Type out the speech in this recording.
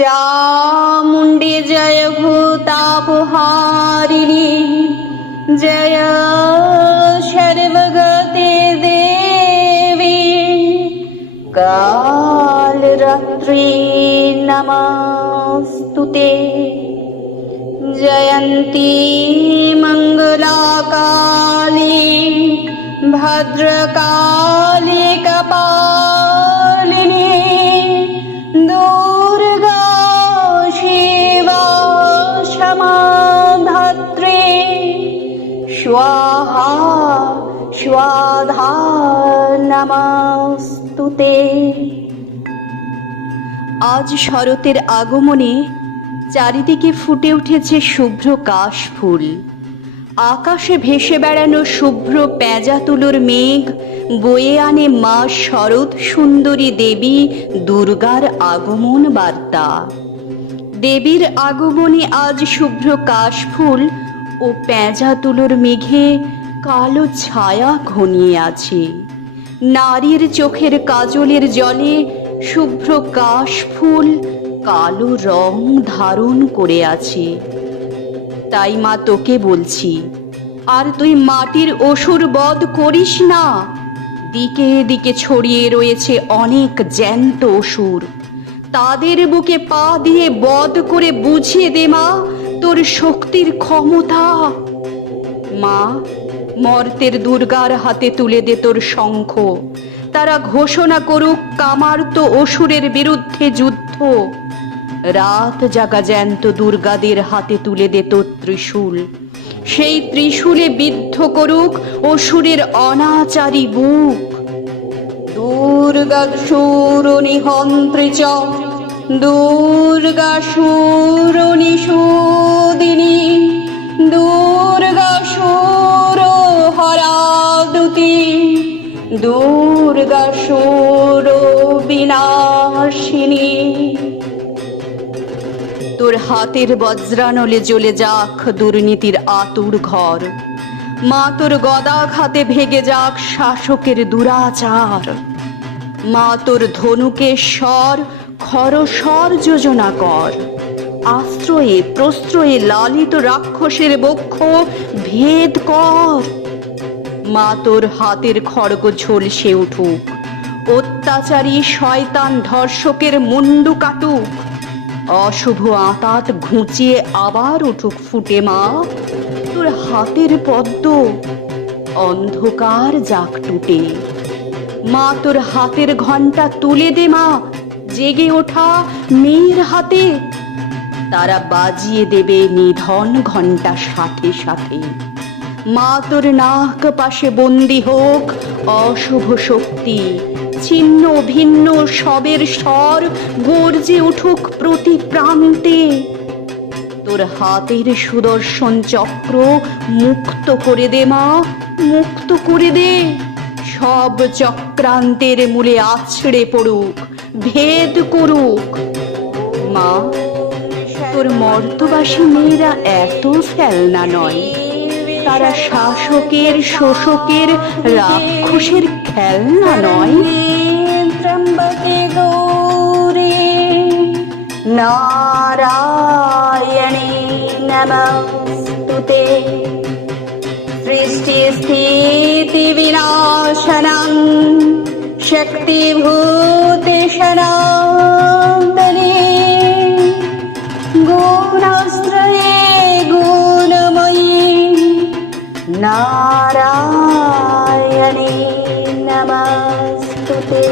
चामुण्डे जय भूतापहारिणि जय शर्वगते देवी कालरात्रि नमस्तु ते जयन्ती मङ्गलाकाली भद्रका স্বাহা স্বাধা নামাস্তুতে আজ শরতের আগমনে চারিদিকে ফুটে উঠেছে শুভ্র কাশফুল। আকাশে ভেসে বেড়ানো শুভ্র পেঁজা তুলোর মেঘ বয়ে আনে মা শরৎ সুন্দরী দেবী দুর্গার আগমন বার্তা। দেবীর আগমনে আজ শুভ্র কাশফুল ও পেঁজা তুলোর মেঘে কালো ছায়া ঘনিয়ে আছে। নারীর চোখের কাজলের জলে শুভ্র কাশফুল কালো রং ধারণ করে আছে। তাই মা তোকে বলছি, আর তুই মাটির অসুর বধ করিস না। দিকে দিকে ছড়িয়ে রয়েছে অনেক জ্যান্ত অসুর। তাদের বুকে পা দিয়ে বধ করে বুঝিয়ে দে মা তোর শক্তির ক্ষমতা। মা, মর্তের দুর্গার হাতে তুলে দে তোর শঙ্খ। তারা ঘোষণা করুক কামার তো অসুরের বিরুদ্ধে যুদ্ধ। রাত জাগা জ্যান্ত দুর্গাদের হাতে তুলে দে তোর ত্রিশূল। সেই ত্রিশূলে বিদ্ধ করুক অসুরের অনাচারী বুক। দুর্গা সুরনি হন্ত্রী চ দুর্গা সুদিনী দুর্গা সুর বিনাশিনী। তোর হাতের বজ্রানলে জ্বলে যাক দুর্নীতির আতুর ঘর। মা তোর গদাঘাতে ভেগে যাক শাসকের দুরাচার। মা তোর ধনুকে স্বর খরস্বর যোজনা কর। আশ্রয়ে প্রশ্রয়ে লালিত রাক্ষসের বক্ষ ভেদ কর। মা তোর হাতের খড়গ ঝলসে উঠুক। অত্যাচারী শয়তান ধর্ষকের মুন্ডু কাটুক। অশুভ আতাত ঘুঁচিয়ে আবার উঠুক ফুটে মা। তোর হাতের পদ্ম অন্ধকার জাক টুটে। মা তোর হাতের ঘণ্টা তুলে দে মা, জেগে ওঠা মেয়ের হাতে। তারা বাজিয়ে দেবে নিধন ঘণ্টা সাথে সাথে। মা তোর নাক পাশে বন্দি হোক, অশুভ শক্তি। ছিন্ন ভিন্ন সবের স্বর গর্জে উঠুক প্রতি প্রান্তে। তোর হাতের সুদর্শন চক্র মুক্ত করে দে মা, মুক্ত করে দে। সব চক্রান্তের মূলে আছড়ে পড়ুক, ভেদ করুক। মা, তোর মর্তবাসী মেয়েরা এত ফেলনা নয়। তারা শাসকের, শোষকের, রাক্ষসের খেলনা নয়। ত্রম্বকে গৌরী নারায়ণী নমস্তুতে। সৃষ্টি স্থিতি বিনাশনং, শক্তিভূতে সনাতনী নারায়ণী নমস্তুতে